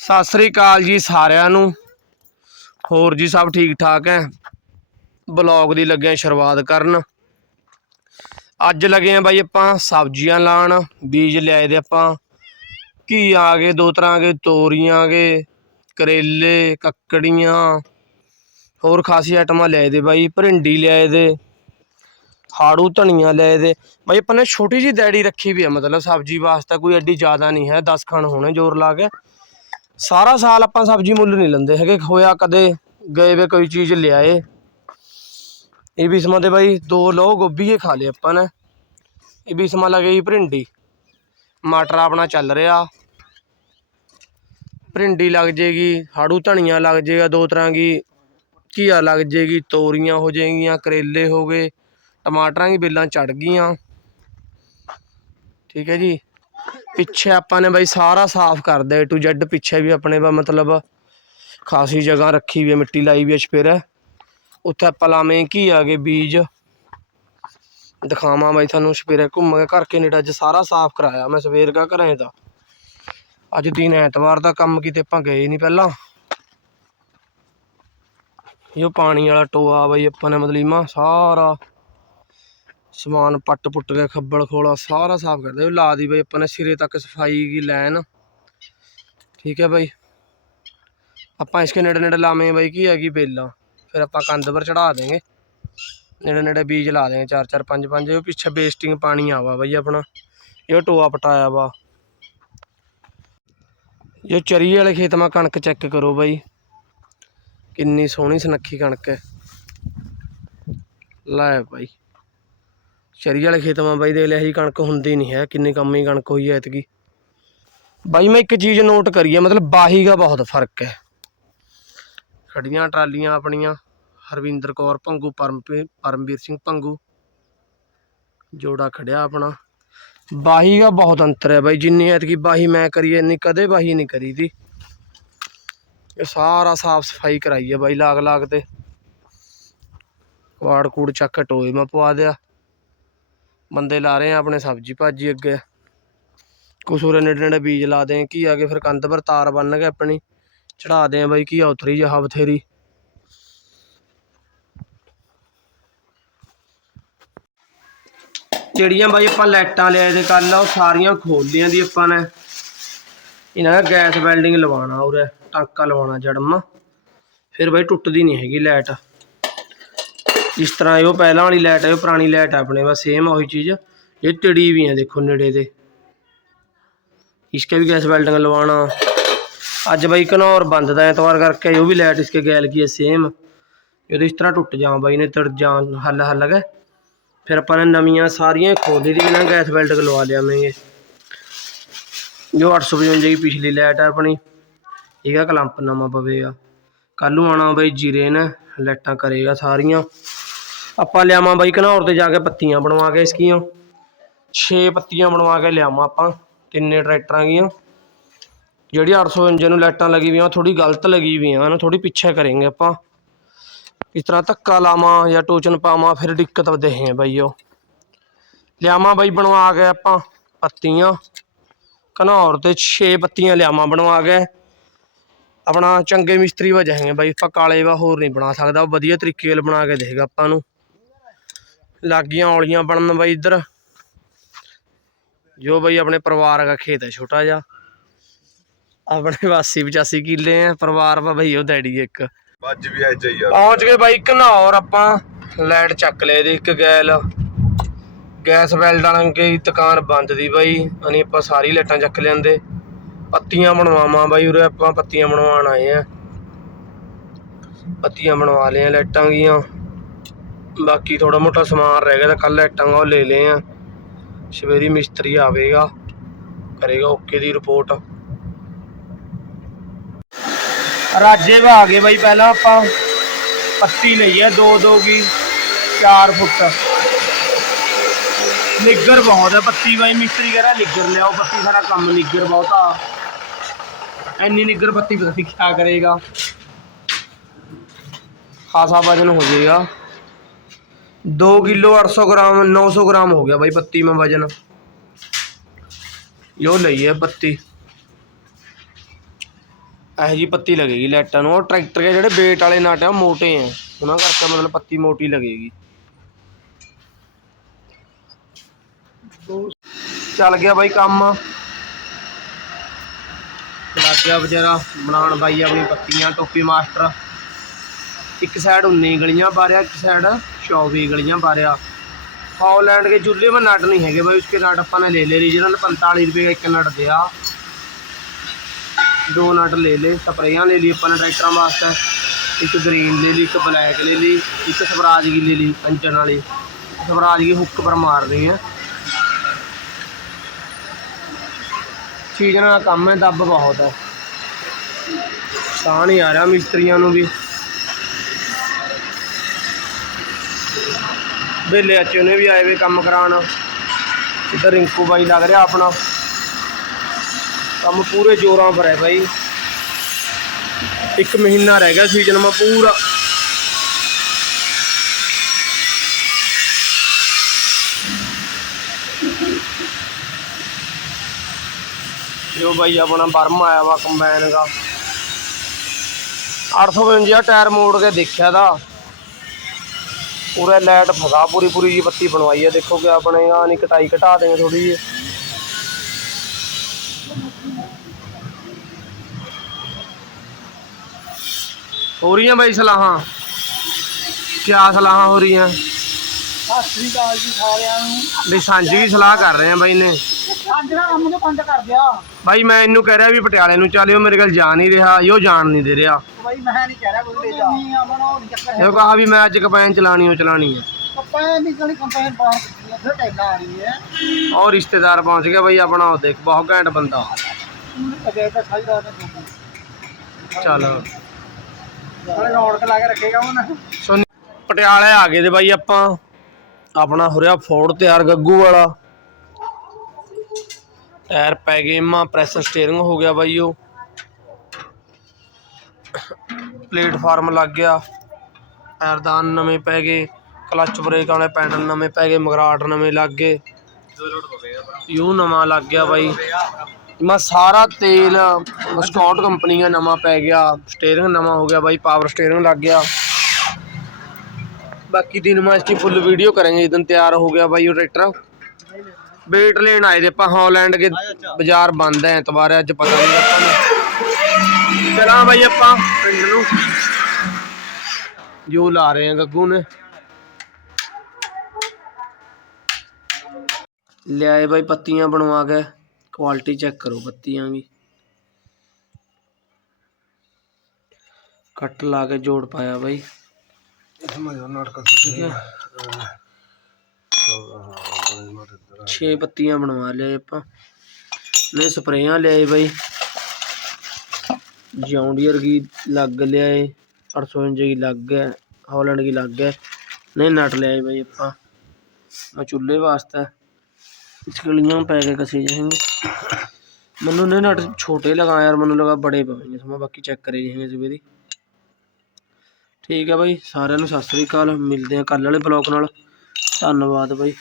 ਸਤਿ ਸ੍ਰੀ ਅਕਾਲ ਜੀ ਸਾਰਿਆਂ ਨੂੰ। ਹੋਰ ਜੀ ਸਭ ਠੀਕ ਠਾਕ ਹੈ? ਬਲੌਗ ਦੀ ਲੱਗਿਆ ਸ਼ੁਰੂਆਤ ਕਰਨ। ਅੱਜ ਲੱਗੇ ਆ ਬਾਈ ਆਪਾਂ ਸਬਜ਼ੀਆਂ ਲਾਣ। ਬੀਜ ਲਿਆਏ ਦੇ ਆਪਾਂ। ਕੀ ਆ ਗਏ ਦੋ ਤਰ੍ਹਾਂ ਦੇ ਤੋਰੀਆਂ ਗਏ ਕਰੇਲੇ, ਕੱਕੜੀਆਂ। ਹੋਰ ਖਾਸੀ ਆਈਟਮਾਂ ਲਿਆਏ ਦੇ ਬਾਈ। ਭਰਿੰਡੀ ਲਿਆਏ ਦੇ। ਹਾੜੂ ਧਨੀਆ ਲਿਆਏ ਦੇ। ਬਾਈ ਆਪਾਂ ਨੇ ਛੋਟੀ ਜੀ ਦੈੜੀ ਰੱਖੀ ਵੀ ਆ, ਮਤਲਬ ਸਬਜ਼ੀ ਵਾਸਤੇ ਕੋਈ ਐਡੀ ਜ਼ਿਆਦਾ ਨਹੀਂ ਹੈ। 10 ਖਾਣ ਹੋਣੇ ਜ਼ੋਰ ਲਾ ਕੇ। ਸਾਰਾ ਸਾਲ ਆਪਾਂ ਸਬਜ਼ੀ ਮੁੱਲ ਨਹੀਂ ਲੈਂਦੇ ਹੈਗੇ ਹੋਇਆ ਕਦੇ ਗਏ ਵੇ ਕੋਈ ਚੀਜ਼ ਲਿਆਏ। ਇਹ ਵੀ ਸਮਾਂ ਦੇ ਬਾਈ ਦੋ ਲੋ ਇਹ ਖਾ ਲਏ ਆਪਾਂ ਨੇ। ਇਹ ਵੀ ਸਮਾਂ ਲੱਗੇ ਜੀ ਭਰਿੰਡੀ ਮਟਰ ਆਪਣਾ ਚੱਲ ਰਿਹਾ। ਭਰਿੰਡੀ ਲੱਗ ਜੇਗੀ, ਹਾੜੂ ਧਨੀਆ ਲੱਗ ਜੇਗਾ ਦੋ ਤਰ੍ਹਾਂ ਦੀ। ਘੀਆ ਲੱਗ ਜੇਗੀ, ਤੋਰੀਆਂ ਹੋ ਜਾਏਗੀਆਂ ਕਰੇਲੇ ਹੋ ਗਏ। ਟਮਾਟਰਾਂ ਦੀ ਬੇਲਾਂ ਚੜ ਗਈਆਂ। ਠੀਕ ਹੈ ਜੀ। ਪਿੱਛੇ ਆਪਾਂ ਨੇ ਬਾਈ ਸਾਰਾ ਸਾਫ਼ ਕਰਦਾ ਏ ਟੂ ਜ਼ੈਡ ਪਿੱਛੇ ਵੀ ਆਪਣੇ ਬਾ ਮਤਲਬ ਖਾਸੀ ਜਗ੍ਹਾ ਰੱਖੀ ਵੀ ਹੈ, ਮਿੱਟੀ ਲਾਈ ਵੀ ਹੈ ਛਪੇਰ। ਉੱਥੇ ਆਪਾਂ ਲਾਵੇਂ ਕੀ ਆ ਗਏ, ਬੀਜ। ਦਿਖਾਵਾਂ ਬਾਈ ਤੁਹਾਨੂੰ ਛਪੇਰੇ ਘੁੰਮ ਕੇ ਘਰ ਕੇ ਨੇੜੇ ਅੱਜ ਸਾਰਾ ਸਾਫ਼ ਕਰਾਇਆ ਮੈਂ ਸਵੇਰ ਕਾ ਘਰੇ ਦਾ। ਅੱਜ ਦਿਨ ਐਤਵਾਰ ਦਾ ਕੰਮ ਕਿਤੇ ਆਪਾਂ ਗਏ ਨਹੀਂ ਪਹਿਲਾਂ। ਇਹ ਪਾਣੀ ਵਾਲਾ ਟੋਆ ਬਾਈ ਆਪਾਂ ਨੇ ਮਤਲਬ ਸਾਰਾ ਸਮਾਨ ਪੱਟ ਪੁੱਟ ਕੇ, ਖੱਬਲ ਖੋਲਾ, ਸਾਰਾ ਸਾਫ਼ ਕਰਦੇ। ਉਹ ਲਾ ਦੀ ਬਈ, ਆਪਾਂ ਨੇ ਸਿਰੇ ਤੱਕ ਸਫ਼ਾਈ ਕੀ ਲੈਣ। ਠੀਕ ਹੈ ਬਾਈ। ਆਪਾਂ ਇਸਕੇ ਨੇੜੇ ਨੇੜੇ ਲਾਵੇਂ ਬਾਈ, ਕੀ ਹੈਗੀ ਬੇਲਾਂ। ਫਿਰ ਆਪਾਂ ਕੰਧ ਪਰ ਚੜਾ ਦੇਂਗੇ। ਨੇੜੇ ਨੇੜੇ ਬੀਜ ਲਾ ਦੇਂਗੇ, ਚਾਰ ਚਾਰ, ਪੰਜ ਪੰਜ। ਉਹ ਪਿੱਛੇ ਵੇਸਟਿੰਗ ਪਾਣੀ ਆਵਾ ਬਾਈ ਆਪਣਾ। ਇਹ ਟੋਆ ਪਟਾਇਆ ਵਾ। ਇਹ ਚਰੀ ਵਾਲੇ ਖੇਤ ਮਾ ਕਣਕ ਚੈੱਕ ਕਰੋ ਬਾਈ। ਕਿੰਨੀ ਸੋਹਣੀ ਸੁਨੱਖੀ ਕਣਕ ਹੈ। ਲੈ ਬਾਈ। ਸ਼ਰੀ ਵਾਲੇ ਖੇਤ ਮਾ ਬਾਈ ਦੇ ਲਿਆ ਸੀ ਕਣਕ ਹੁੰਦੀ ਨਹੀਂ ਹੈ, ਕਿੰਨੀ ਕੰਮ ਹੀ ਕਣਕ ਹੋਈ ਐ ਐਤਕੀ। ਬਾਈ ਮੈਂ ਇੱਕ ਚੀਜ਼ ਨੋਟ ਕਰੀ ਹੈ, ਮਤਲਬ ਬਾਹੀ ਦਾ ਬਹੁਤ ਫ਼ਰਕ ਹੈ। ਖੜੀਆਂ ਟਰਾਲੀਆਂ ਆਪਣੀਆਂ, ਹਰਵਿੰਦਰ ਕੌਰ ਭੰਗੂ, ਪਰਮਪੀ- ਪਰਮਵੀਰ ਸਿੰਘ ਭੰਗੂ, ਜੋੜਾ ਖੜਿਆ ਆਪਣਾ। ਬਾਹੀ ਦਾ ਬਹੁਤ ਅੰਤਰ ਹੈ ਬਾਈ, ਜਿੰਨੀ ਐਤਕੀ ਬਾਹੀ ਮੈਂ ਕਰੀ ਇੰਨੀ ਕਦੇ ਬਾਹੀ ਨਹੀਂ ਕਰੀ ਦੀ। ਇਹ ਸਾਰਾ ਸਾਫ਼ ਸਫ਼ਾਈ ਕਰਾਈ ਹੈ ਬਾਈ ਲਾਗ ਲਾਗ ਤੇ। ਵਾੜ ਕੂੜ ਚੱਕ ਟੋਏ ਮੈਂ ਪਵਾ ਦਿਆ। ਬੰਦੇ ਲਾ ਰਹੇ ਆ ਆਪਣੇ ਸਬਜ਼ੀ ਭਾਜੀ ਅੱਗੇ। ਕੁਛ ਉਰੇ ਨੇੜੇ ਨੇੜੇ ਬੀਜ ਲਾ ਦੇ, ਕੀ ਆ ਫਿਰ ਕੰਧ ਪਰ ਤਾਰ ਬੰਨ ਕੇ ਆਪਣੀ ਚੜਾ ਦੇ ਆ ਬਾਈ, ਕੀ ਆ ਉਥਰੀ ਜਹਾ ਬਥੇਰੀ। ਜਿਹੜੀਆਂ ਬਾਈ ਆਪਾਂ ਲਾਈਟਾਂ ਲਿਆਏ ਦੇ ਕੱਲ ਉਹ ਸਾਰੀਆਂ ਖੋਲ ਲੀਆਂ ਦੀ ਆਪਾਂ ਨੇ। ਇਹਨਾਂ ਦਾ ਗੈਸ ਵੈਲਡਿੰਗ ਲਵਾਉਣਾ ਉਰੇ, ਟਾਂਕਾ ਲਵਾਉਣਾ ਜੜਮ। ਫਿਰ ਬਾਈ ਟੁੱਟਦੀ ਨਹੀਂ ਹੈਗੀ ਲਾਈਟ। ਜਿਸ ਤਰ੍ਹਾਂ ਇਹ ਉਹ ਪਹਿਲਾਂ ਵਾਲੀ ਲਾਈਟ ਹੈ ਉਹ ਪੁਰਾਣੀ ਲਾਈਟ ਆ ਆਪਣੇ, ਬਸ ਸੇਮ ਉਹੀ ਚੀਜ਼। ਇਹ ਟੜੀ ਵੀ ਹੈ ਦੇਖੋ ਨੇੜੇ ਦੇ। ਇਸਕੇ ਵੀ ਗੈਸ ਵੈਲਡਿੰਗ ਲਵਾਉਣਾ। ਅੱਜ ਬਾਈ ਘਨੌਰ ਬੰਦ ਦਾ ਐਤਵਾਰ ਕਰਕੇ ਉਹ ਵੀ ਲਾਈਟ ਇਸਕੇ ਗੈਲ ਕੀ ਹੈ ਸੇਮ ਇਹਦੇ ਇਸ ਤਰ੍ਹਾਂ ਟੁੱਟ ਜਾ ਬਾਈ ਨੇ ਤੜ ਜਾਂ ਹੱਲ ਹੱਲ ਗਏ ਫਿਰ ਆਪਾਂ ਨੇ ਨਵੀਆਂ ਸਾਰੀਆਂ ਖੋਲ ਦੀ ਬਿਨਾਂ ਗੈਸ ਵੈਲਡਿੰਗ ਲਵਾ ਲਿਆ ਮੈਂ ਜੋ 855 ਦੀ ਪਿਛਲੀ ਲਾਈਟ ਹੈ ਆਪਣੀ। ਇਹਦਾ ਕਲੰਪ ਨਵਾਂ ਪਵੇਗਾ। ਕੱਲ ਨੂੰ ਆਣਾ ਬਾਈ ਜੀਰੇ ਨੇ, ਲਾਈਟਾਂ ਕਰੇਗਾ ਸਾਰੀਆਂ। ਆਪਾਂ ਲਿਆਵਾਂ ਬਾਈ ਘਨੌਰ ਤੇ ਜਾ ਕੇ ਪੱਤੀਆਂ ਬਣਵਾ ਕੇ ਇਸਕੀਆਂ 6 ਪੱਤੀਆਂ ਬਣਵਾ ਕੇ ਲਿਆਵਾਂ ਆਪਾਂ, ਤਿੰਨੇ ਟਰੈਕਟਰਾਂ ਦੀਆਂ ਜਿਹੜੀ 855 ਨੂੰ ਲਾਈਟਾਂ ਲੱਗੀ ਵੀਆਂ ਥੋੜੀ ਗਲਤ ਲੱਗੀ ਵੀਆਂ ਉਹਨੂੰ ਥੋੜੀ ਪਿੱਛੇ ਕਰਾਂਗੇ ਆਪਾਂ। ਇਸ ਤਰ੍ਹਾਂ ਧੱਕਾ ਲਾਵਾਂ ਜਾਂ ਟੋਚਨ ਪਾਵਾਂ, ਫਿਰ ਦਿੱਕਤ ਦੇਹੇ ਬਾਈ ਉਹ। ਲਿਆਵਾਂ ਬਾਈ ਬਣਵਾ ਕੇ ਆਪਾਂ ਪੱਤੀਆਂ। ਘਨੌਰ ਤੇ 6 ਪੱਤੀਆਂ ਲਿਆਵਾਂ ਬਣਵਾ ਕੇ। ਆਪਣਾ ਚੰਗੇ ਮਿਸਤਰੀ ਵਜਾਂਗੇ ਬਾਈ, ਆਪਾਂ ਕਾਲੇ ਵਾ ਹੋਰ ਨਹੀਂ ਬਣਾ ਸਕਦਾ, ਉਹ ਵਧੀਆ ਤਰੀਕੇ ਨਾਲ ਬਣਾ ਕੇ ਦੇਗਾ ਆਪਾਂ ਨੂੰ। ਲਾਗੀਆਂ ਔਲੀਆਂ ਬਣਨ ਬਾਈ ਇੱਧਰ। ਜੋ ਬਾਈ ਆਪਣੇ ਪਰਿਵਾਰ ਦਾ ਖੇਤ ਹੈ ਛੋਟਾ ਜਿਹਾ। ਆਪਣੇ ਵਾਸੀ 85 ਕਿੱਲੇ ਆ ਪਰਿਵਾਰ ਵਾ ਬਈ ਉਹ ਡੈਡੀ ਇੱਕ। ਅੱਜ ਵੀ ਐ ਜਾਈ ਯਾਰ ਪਹੁੰਚ ਗਏ ਬਾਈ ਘਨੌਰ ਆਪਾਂ। ਲਾਈਟ ਚੱਕ ਲਏ ਦੀ ਇੱਕ ਗੈਲ। ਗੈਸ ਵੈਲਡ ਵਾਲਾਂ ਦੀ ਦੁਕਾਨ ਬੰਦ ਦੀ ਬਾਈ। ਅਨੀ ਆਪਾਂ ਸਾਰੀ ਲਾਈਟਾਂ ਚੱਕ ਲਿਆਂਦੇ। ਪੱਤੀਆਂ ਬਣਵਾਵਾਂ ਬਾਈ ਉਰੇ ਆਪਾਂ ਪੱਤੀਆਂ ਬਣਵਾਉਣ ਆਏ ਆ। ਪੱਤੀਆਂ ਬਣਵਾ ਲਿਆ ਲਾਈਟਾਂ ਗੀਆਂ। ਬਾਕੀ ਥੋੜਾ ਮੋਟਾ ਸਮਾਨ ਰਹਿ ਗਿਆ ਤਾਂ ਕੱਲ ਲਾਈਟਾਂ ਉਹ ਲੈ ਲਏ ਆ। ਸਵੇਰੀ ਮਿਸਤਰੀ ਆਵੇਗਾ, ਕਰੇਗਾ ਓਕੇ ਦੀ ਰਿਪੋਰਟ। ਰਾਜੇ ਵਾ ਆ ਗਏ ਬਾਈ, ਪਹਿਲਾਂ ਆਪਾਂ ਪੱਤੀ ਲਈ ਹੈ 2 2 ਕੀ 4 ਫੁੱਟ। ਨਿੱਗਰ ਬਹੁਤ ਹੈ ਪੱਤੀ ਬਾਈ, ਮਿਸਤਰੀ ਕਹਿੰਦਾ ਨਿੱਗਰ ਲਿਆਓ, ਪੱਤੀ ਸਾਡਾ ਕੰਮ ਨਿੱਗਰ ਬਹੁਤ ਆ। ਐਨੀ ਨਿੱਗਰ ਪੱਤੀ ਪਤਾ ਨਹੀਂ ਕਿਆ ਕਰੇਗਾ। ਖਾਸਾ ਵਜਨ ਹੋ ਜਾਏਗਾ। 2 ਕਿਲੋ 800 ਗ੍ਰਾਮ 900 ਗ੍ਰਾਮ ਹੋ ਗਿਆ ਬਾਈ ਪੱਤੀ में ਵਜਨ। यो ਲਈ ਹੈ ਪੱਤੀ ਇਹੋ ਜੀ ਪੱਤੀ ਲੱਗੇਗੀ ਲਾਈਟਾਂ ਨੂੰ। ਉਹ ਟਰੈਕਟਰ ਦੇ ਜਿਹੜੇ ਵੇਟ ਵਾਲੇ ਨਟ ਆ ਮੋਟੇ ਆ। ਉਹਨਾਂ ਕਰਕੇ ਮਤਲਬ ਪੱਤੀ ਮੋਟੀ ਲੱਗੇਗੀ। ਚੱਲ ਗਿਆ ਬਾਈ ਕੰਮ। ਲੱਗ ਗਿਆ ਵਿਚਾਰਾ ਬਣਾਉਣ ਬਾਈ ਆਪਣੀ ਪੱਤੀਆਂ ਟੋਪੀ ਮਾਸਟਰ। ਇੱਕ ਸਾਈਡ 19 ਗਲੀਆਂ ਬਾਰਿਆ, ਇੱਕ ਸਾਈਡ 24 ਗਲੀਆਂ ਪਾ ਰਿਹਾ हॉलैंड के चूल्हे में नट नहीं है भाई उसके नट अपन ने ले ले रीजनल पैंतालीस रुपये का एक नट दिया दो नट ले ले स्प्रेयां ले ली अपन ने ट्रैक्टर वास्ते एक ग्रीन ले ली एक ब्लैक ले ली एक स्वराज की ले ली पंचर वाली स्वराज की हुक पर मार रही है सीजन का काम है दब बहुत है ਸਾਹ ਨਹੀਂ ਆ ਰਿਹਾ ਮਿਸਤਰੀਆਂ ਨੂੰ ਵੀ ਵੇਲੇ ਅੱਛੇ ਨੇ ਵੀ ਆਏ ਵੇ ਕੰਮ ਕਰਾਉਣ। ਇੱਧਰ ਰਿੰਕੂ ਬਾਈ ਲੱਗ ਰਿਹਾ ਆਪਣਾ। ਕੰਮ ਪੂਰੇ ਜ਼ੋਰਾਂ ਪਰ ਹੈ ਬਾਈ। ਇੱਕ ਮਹੀਨਾ ਰਹਿ ਗਿਆ ਸੀਜ਼ਨ ਮਾ ਪੂਰਾ। ਜੋ ਬਾਈ, ਆਪਣਾ ਬਰਮ ਆਇਆ ਵਾ ਕੰਬਾਈਨ ਦਾ। 852 ਟਾਇਰ ਮੋੜ ਕੇ ਦੇਖਿਆ ਦਾ। ਪੂਰੇ ਲਾਈਟ ਫਸਾ ਪੂਰੀ ਪੂਰੀ ਜੀ ਬੱਤੀ ਬਣਵਾਈ ਹੈ ਦੇਖੋ ਕਿਆ ਬਣੇਗਾ ਨਹੀਂ ਕਟਾਈ ਘਟਾ ਦੇਂਗੇ ਥੋੜੀ ਜੀ ਹੋ ਰਹੀਆਂ ਬਾਈ ਸਲਾਹਾਂ? ਕਿਆ ਸਲਾਹਾਂ ਹੋ ਰਹੀਆਂ? ਸਤਿ ਸ੍ਰੀ ਅਕਾਲ ਜੀ ਸਾਰਿਆਂ ਨੂੰ। ਵੀ ਸਾਂਝੀ ਸਲਾਹ ਕਰ ਰਹੇ ਆ ਬਾਈ ਨੇ। ਅੱਜ ਦਾ ਕੰਮ ਨੂੰ ਬੰਦ ਕਰ ਦਿਆ ਬਾਈ ਮੈਂ ਇਹਨੂੰ ਕਹਿ ਰਿਹਾ ਵੀ ਪਟਿਆਲੇ ਨੂੰ ਚੱਲਿਓ ਮੇਰੇ ਕੋਲ ਜਾ ਨਹੀਂ ਰਿਹਾ ਇਹੋ ਜਾਣ ਨਹੀਂ ਦੇ ਰਿਹਾ। ਬਾਈ ਮੈਂ ਨਹੀਂ ਕਹਿ ਰਿਹਾ ਕੋਈ ਲੈ ਜਾ। ਨਹੀਂ ਅਮਨ ਉਹ ਇਹੋ ਕਹਾ ਵੀ ਮੈਂ ਅੱਜ ਕੰਪੈਨ ਚਲਾਣੀ ਹੋ ਚਲਾਣੀ ਹੈ। ਕੰਪੈਨ ਨਹੀਂ ਕਣੀ ਕੰਪੈਨ ਬਾਹਰ ਕੀਤੀ ਹੈ? ਫਿਰ ਟੈਲਾ ਆ ਰਹੀ ਹੈ ਔਰ ਰਿਸ਼ਤੇਦਾਰ ਪਹੁੰਚ ਗਿਆ ਬਾਈ ਆਪਣਾ ਉਹ ਦੇਖ ਬਹੁਤ ਘੈਂਟ ਬੰਦਾ ਅਜੇ ਤਾਂ ਸਾਰੀ ਰਾਤ ਚੱਲ। ਨਾਲੇ ਰੌਣਕ ਲਾ ਕੇ ਰੱਖੇਗਾ ਉਹ ਸੋ ਪਟਿਆਲੇ ਆ ਗਏ ਤੇ ਬਾਈ ਆਪਾਂ। ਆਪਣਾ ਹੋ ਰਿਹਾ ਫੋਰਡ ਤਿਆਰ ਗੱਗੂ ਵਾਲਾ। टायर पै गए प्रेसर स्टेयरिंग हो गया बइयो प्लेटफॉर्म लग गया टायरदान नवे पै गए क्लच ब्रेक वाले पैडल नवे पै गए मगराट नवे लग गए यू नवा लग गया बई मैं सारा तेल स्कॉट कंपनी का नवा पै गया स्टेयरिंग नवा हो गया बई पावर स्टेयरिंग लग गया बाकी दिन मैं इसकी फुल वीडियो करेंगे जिस दिन तैयार हो गया बई ट्रैक्टर ਵੇਟ ਲੈਣ ਆਏ ਦੇ ਆਪਾਂ ਹੌਲੈਂਡ ਕੇ ਬਾਜ਼ਾਰ ਬੰਦ ਐ ਐਤਵਾਰ ਅੱਜ ਪਤਾ ਨਹੀਂ ਆਪਾਂ ਨੂੰ। ਚਲਾਂ ਬਾਈ ਆਪਾਂ ਪਿੰਡ ਨੂੰ। ਜੋ ਲਾ ਰਹੇ ਆ ਗੱਗੂ ਨੇ। ਲਿਆਏ ਬਾਈ ਪੱਤੀਆਂ ਬਣਵਾ ਕੇ। ਕੁਆਲਿਟੀ ਚੈੱਕ ਕਰੋ ਪੱਤੀਆਂ ਵੀ ਕੱਟ ਲਾ ਕੇ ਜੋੜ ਪਾਇਆ ਬਾਈ। ਇਹ ਮੈਂ ਨਾਟਕ ਕਰ ਛੇ ਪੱਤੀਆਂ ਬਣਵਾ ਲਏ ਆਪਾਂ। ਨੇ ਸਪਰੇਆਂ ਲਿਆਏ ਬਾਈ। ਜੌਂਡੀਅਰ ਕੀ ਲੱਗ ਲਿਆਏ। 855 ਕੀ ਲੱਗ ਹੈ ਹੌਲੈਂਡ ਕੀ ਲੱਗ ਹੈ ਨਹੀਂ, ਨਟ ਲਿਆਏ ਬਾਈ ਆਪਾਂ। ਆ ਚੁੱਲ੍ਹੇ ਵਾਸਤੇ। ਛਕਲੀਆਂ ਪੈ ਕੇ ਕਸੇ ਜਾਏਂਗੇ ਮੈਨੂੰ ਨਹੀਂ ਨਟ ਛੋਟੇ ਲਗਾ ਯਾਰ, ਮੈਨੂੰ ਲਗਾ ਬੜੇ ਪਵੇਂਗੇ ਸਮਾਂ ਬਾਕੀ ਚੈੱਕ ਕਰੇ ਜਾਏਂਗੇ ਸਵੇਰੇ ਦੀ ਠੀਕ ਹੈ ਬਾਈ, ਸਾਰਿਆਂ ਨੂੰ ਸਤਿ ਸ੍ਰੀ ਅਕਾਲ। ਮਿਲਦੇ ਆ ਕੱਲ ਵਾਲੇ ਬਲੌਗ ਨਾਲ। ਧੰਨਵਾਦ ਬਾਈ।